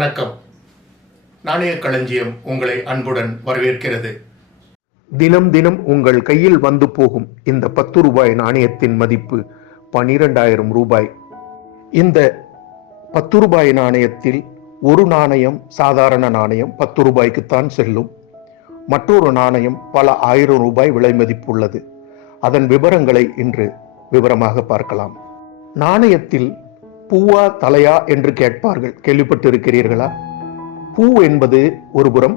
வணக்கம். நாணய களஞ்சியம் உங்களை அன்புடன் வரவேற்கிறது. தினம் தினம் உங்கள் கையில் வந்து போகும் இந்த 10 ரூபாய் நாணயத்தின் மதிப்பு 12,000 ரூபாய். இந்த 10 ரூபாய் நாணயத்தில் ஒரு நாணயம் சாதாரண நாணயம் 10 ரூபாய்க்குத்தான் செல்லும். மற்றொரு நாணயம் பல ஆயிரம் ரூபாய் விலை மதிப்புள்ளது. அதன் விவரங்களை இன்று விவரமாக பார்க்கலாம். நாணயத்தில் பூவா தலையா என்று கேட்பார்கள், கேள்விப்பட்டிருக்கிறீர்களா? பூ என்பது ஒரு புறம்,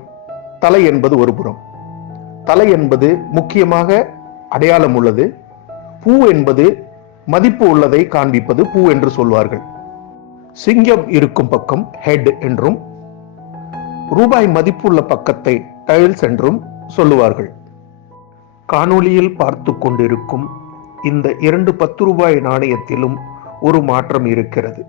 தலை என்பது ஒரு புறம். தலை என்பது முக்கியமாக அடையாளம் உள்ளது. பூ என்பது மதிப்பு உள்ளதை காண்பிப்பது பூ என்று சொல்வார்கள். சிங்கம் இருக்கும் பக்கம் ஹெட் என்றும், ரூபாய் மதிப்புள்ள பக்கத்தை டைல்ஸ் என்றும் சொல்லுவார்கள். காணொளியில் பார்த்து கொண்டிருக்கும் இந்த 2 10 ரூபாய் நாணயத்திலும் ஒரு மாற்றம் இருக்கிறது.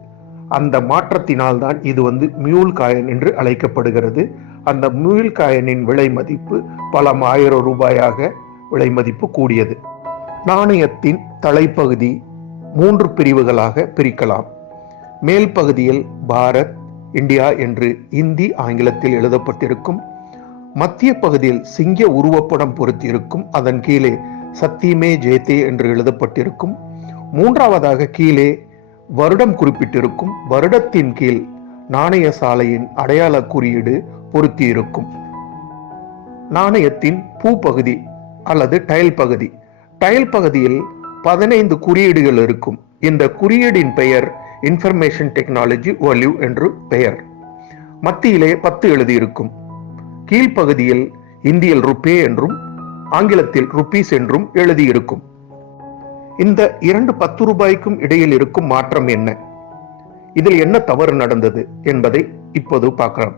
அந்த மாற்றத்தினால் தான் இது மியூல் காயின் என்று அழைக்கப்படுகிறது. அந்த மியூல் காயினின் விலை மதிப்பு பல ஆயிரம் ரூபாயாக விலை மதிப்பு கூடியது. நாணயத்தின் தலைப்பகுதி 3 பிரிவுகளாக பிரிக்கலாம். மேல் பகுதியில் பாரத், இந்தியா என்று இந்தி, ஆங்கிலத்தில் எழுதப்பட்டிருக்கும். மத்திய பகுதியில் சிங்க உருவப்படம் பொருத்தியிருக்கும். அதன் கீழே சத்தியமே ஜெயத்தே என்று எழுதப்பட்டிருக்கும். மூன்றாவதாக கீழே வருடம் குறிப்பிட்டிருக்கும். வருடத்தின் கீழ் நாணய சாலையின் அடையாள குறியீடு பொருத்தியிருக்கும். நாணயத்தின் பூ பகுதி அல்லது டைல் பகுதி. டைல் பகுதியில் 15 குறியீடுகள் இருக்கும். இந்த குறியீடின் பெயர் இன்ஃபர்மேஷன் டெக்னாலஜி வேல்யூ என்று பெயர். மத்தியிலே 10 எழுதியிருக்கும். கீழ்ப்பகுதியில் இந்தியில் ருபே என்றும் ஆங்கிலத்தில் ருபீஸ் என்றும் எழுதியிருக்கும். இந்த 2 10 ரூபாய்க்கும் இடையில் இருக்கும் மாற்றம் என்ன? இதில் என்ன தவறு நடந்தது என்பதை இப்போது பார்க்கலாம்.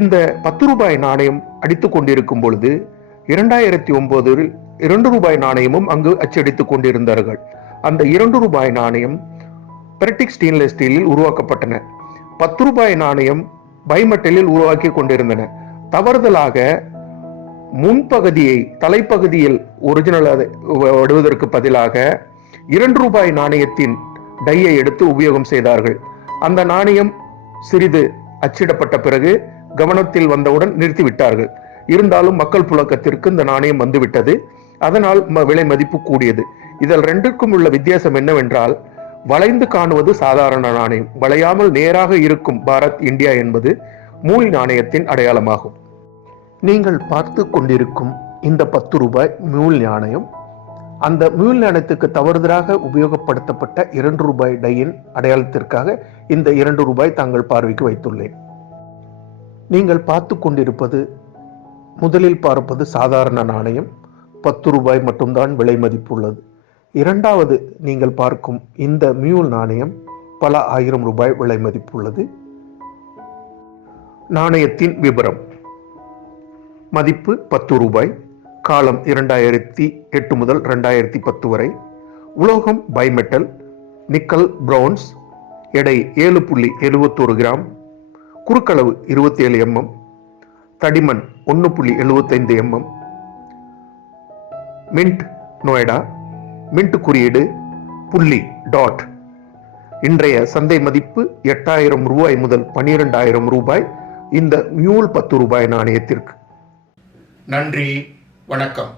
இந்த 10 ரூபாய் நாணயம் அடித்துக் கொண்டிருக்கும் பொழுது 2009 2 ரூபாய் நாணயமும் அங்கு அச்சடித்துக் கொண்டிருந்தார்கள். அந்த 2 ரூபாய் நாணயம் பெரிட்டிக் ஸ்டெயின்லெஸ் ஸ்டீலில் உருவாக்கப்பட்டன. 10 ரூபாய் நாணயம் பைமெட்டலில் உருவாக்கி கொண்டிருந்தன. தவறுதலாக முன்பகுதியை தலைப்பகுதியில் ஒரிஜினல் விடுவதற்கு பதிலாக 2 ரூபாய் நாணயத்தின் டையை எடுத்து உபயோகம் செய்தார்கள். அந்த நாணயம் சிறிது அச்சிடப்பட்ட பிறகு கவனத்தில் வந்தவுடன் நிறுத்திவிட்டார்கள். இருந்தாலும் மக்கள் புழக்கத்திற்கு இந்த நாணயம் வந்துவிட்டது. அதனால் விலை மதிப்பு கூடியது. இதில் 2க்கும் உள்ள வித்தியாசம் என்னவென்றால், வளைந்து காணுவது சாதாரண நாணயம், வளையாமல் நேராக இருக்கும் பாரத், இந்தியா என்பது மூலி நாணயத்தின் அடையாளமாகும். நீங்கள் பார்த்து கொண்டிருக்கும் இந்த 10 ரூபாய் மியூல் நாணயம். அந்த மியூல் நாணயத்துக்கு தவறுதலாக உபயோகப்படுத்தப்பட்ட 2 ரூபாய் டையின் அடையாளத்திற்காக இந்த 2 ரூபாய் தாங்கள் பார்வைக்கு வைத்துள்ளேன். நீங்கள் பார்த்து கொண்டிருப்பது, முதலில் பார்ப்பது சாதாரண நாணயம். 10 ரூபாய் மட்டும்தான் விலை மதிப்புள்ளது. இரண்டாவது நீங்கள் பார்க்கும் இந்த மியூல் நாணயம் பல ஆயிரம் ரூபாய் விலை மதிப்புள்ளது. நாணயத்தின் மதிப்பு 10 ரூபாய். காலம் 2008 முதல் 2010 வரை. உலோகம் பைமெட்டல், நிக்கல் பிரான்ஸ். எடை 7.71 கிராம். குறுக்களவு 27 mm. தடிமன் 1.75 mm. மின்ட் நொய்டா. மின்ட் குறியீடு புள்ளி டாட். இன்றைய சந்தை மதிப்பு 8,000 ரூபாய் முதல் 12,000 ரூபாய் இந்த மியூல் 10 ரூபாய் நாணயத்திற்கு. நன்றி, வணக்கம்.